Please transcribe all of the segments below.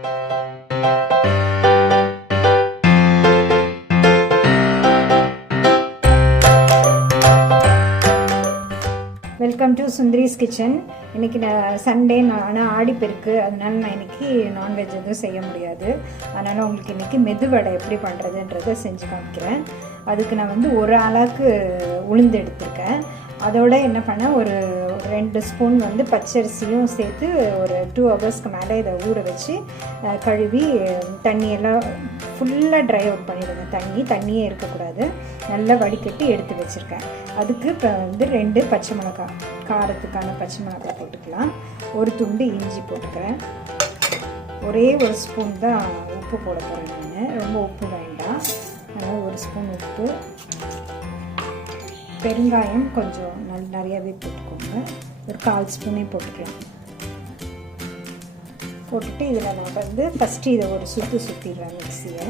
Welcome to Sundari's kitchen. இன்றைக்கி Sunday ஆனால் ஆடிப்பெருக்கு, அதனால நான் இன்றைக்கி நான்வெஜ் எதுவும் செய்ய முடியாது. அதனால் உங்களுக்கு இன்றைக்கி மெது வடை எப்படி பண்ணுறதுன்றதை செஞ்சு காமிக்கிறேன். அதுக்கு நான் வந்து ஒரு அளவுக்கு உளுந்து எடுத்திருக்கேன். அதோடு என்ன பண்ணேன், ஒரு 2 ஸ்பூன் வந்து பச்சரிசியும் சேர்த்து ஒரு 2 ஹவர்ஸ்க்கு மேலே இதை ஊற வச்சு கழுவி தண்ணியெல்லாம் ஃபுல்லாக ட்ரை அவுட் பண்ணிவிடுங்க. தண்ணியே இருக்கக்கூடாது. நல்லா வடிகட்டி எடுத்து வச்சுருக்கேன். அதுக்கு இப்போ வந்து 2 பச்சை மிளகாய், காரத்துக்கான பச்சை மிளகாய் போட்டுக்கலாம். ஒரு துண்டு இஞ்சி போட்டுக்கிறேன். ஒரே ஒரு ஸ்பூன் தான் உப்பு போட போகிறேன் நான். ரொம்ப உப்பு வேண்டாம். அதனால் ஒரு ஸ்பூன் உப்பு. பெருங்காயம் கொஞ்சம் நிறையாவே போட்டுக்கோங்க. ஒரு 1/4 ஸ்பூனே போட்டுக்கலாம். போட்டுட்டு இதில் நான் வந்து ஃபஸ்ட்டு இதை ஒரு சுற்றிடுறேன் மிக்சியை.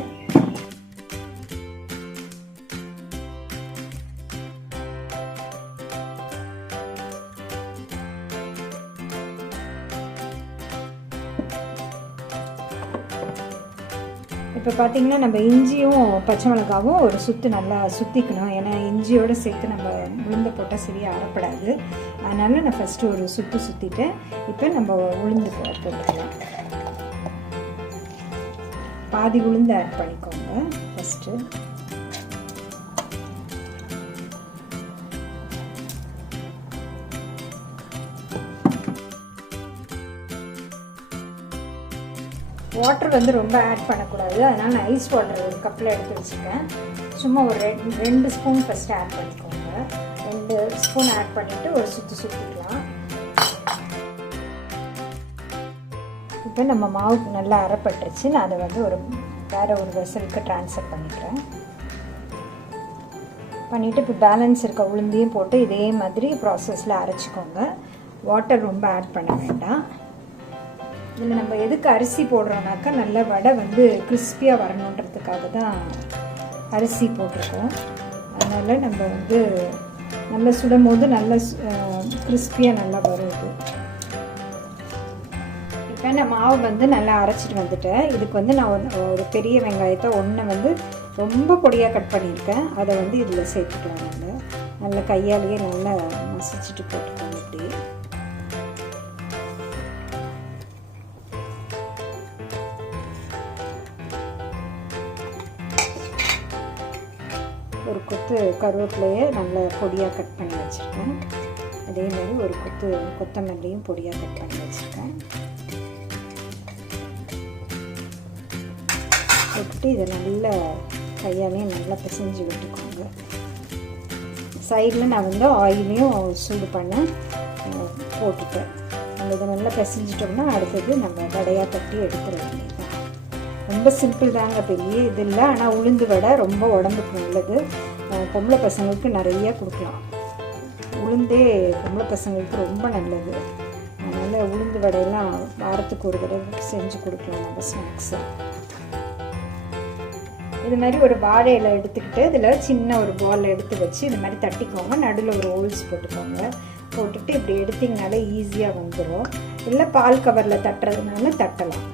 இப்போ பார்த்திங்கன்னா நம்ம இஞ்சியும் பச்சை மிளகாவும் ஒரு நல்லா சுற்றிக்கணும். ஏன்னா இஞ்சியோடு சேர்த்து நம்ம உளுந்து போட்டால் சரியாக அரைப்படாது. அதனால் நான் ஃபஸ்ட்டு ஒரு சுற்றிட்டேன். இப்போ நம்ம உளுந்து போட்டுக்கலாம். பாதி உளுந்து ஆட் பண்ணிக்கோங்க ஃபஸ்ட்டு. வாட்டர் வந்து ரொம்ப ஆட் பண்ணக்கூடாது. அதனால் நான் ஐஸ் வாட்டர் ஒரு கப்பில் எடுத்து வச்சுருக்கேன். சும்மா ஒரு 2 ஸ்பூன் ஃபஸ்ட்டு ஆட் பண்ணிக்கோங்க. 2 ஸ்பூன் ஆட் பண்ணிவிட்டு ஒரு சுற்றிக்கலாம். இப்போ நம்ம மாவு நல்லா அரைப்பட்டுருச்சு. நான் அதை வந்து வேறு ஒரு வெசலுக்கு ட்ரான்ஸ்ஃபர் பண்ணிக்கிறேன். பண்ணிவிட்டு இப்போ பேலன்ஸ் இருக்க உளுந்தையும் போட்டு இதே மாதிரி ப்ராசஸில் அரைச்சிக்கோங்க. வாட்டர் ரொம்ப ஆட் பண்ண வேண்டாம். இதில் நம்ம எதுக்கு அரிசி போடுறோம்னாக்கா நல்ல வடை வந்து கிறிஸ்பியாக வரணுன்றதுக்காக தான் அரிசி போட்டிருக்கோம். அதனால் நம்ம வந்து நல்லா சுடும் போது நல்ல கிறிஸ்பியாக நல்லா வருது. இப்போ நான் மாவு வந்து நல்லா அரைச்சிட்டு வந்துட்டேன். இதுக்கு வந்து நான் ஒரு பெரிய வெங்காயத்தை வந்து ரொம்ப பொடியாக கட் பண்ணியிருக்கேன். அதை வந்து இதில் சேர்த்துக்கலாம். நல்லா கையாலேயே நல்லா மசிச்சுட்டு போட்டுக்கோங்க. இப்படி ஒரு கொத்து கருவேப்பிலையை நல்லா பொடியாக கட் பண்ணி வச்சுருக்கேன். அதே மாதிரி ஒரு கொத்தமல்லியும் பொடியாக கட் பண்ணி வச்சுருக்கேன். போட்டு இதை நல்லா கையாலையும் நல்லா பிசைஞ்சு விட்டுக்கோங்க. சைடில் நான் வந்து ஆயிலையும் சூடு பண்ண போட்டுட்டேன். நம்ம இதை நல்லா பிசைஞ்சிட்டோம்னா அடுத்தது நம்ம வடையாக தட்டி எடுத்துட வேண்டியது. ரொம்ப சிம்பிள் தாங்க, பெரிய இது இல்லை. ஆனால் உளுந்து வடை ரொம்ப உடம்புக்கு நல்லது. பொம்பளை பசங்களுக்கு நிறையா கொடுக்கலாம். உளுந்தே பொம்பளை பசங்களுக்கு ரொம்ப நல்லது. அதனால் உளுந்து வடையெல்லாம் வாரத்துக்கு ஒரு தடவை செஞ்சு கொடுக்கலாம் நம்ம ஸ்நாக்ஸு. இது மாதிரி ஒரு வாழை இலை எடுத்துக்கிட்டு இதில் சின்ன ஒரு பால் எடுத்து வச்சு இது மாதிரி தட்டிக்கோங்க. நடுவில் ஒரு ஹோல்ஸ் போட்டுக்கோங்க. போட்டுட்டு இப்படி எடுத்திங்கனாலே ஈஸியாக வந்துடும். இல்லை பால் கவரில் தட்டுறதுனால தட்டலாம்.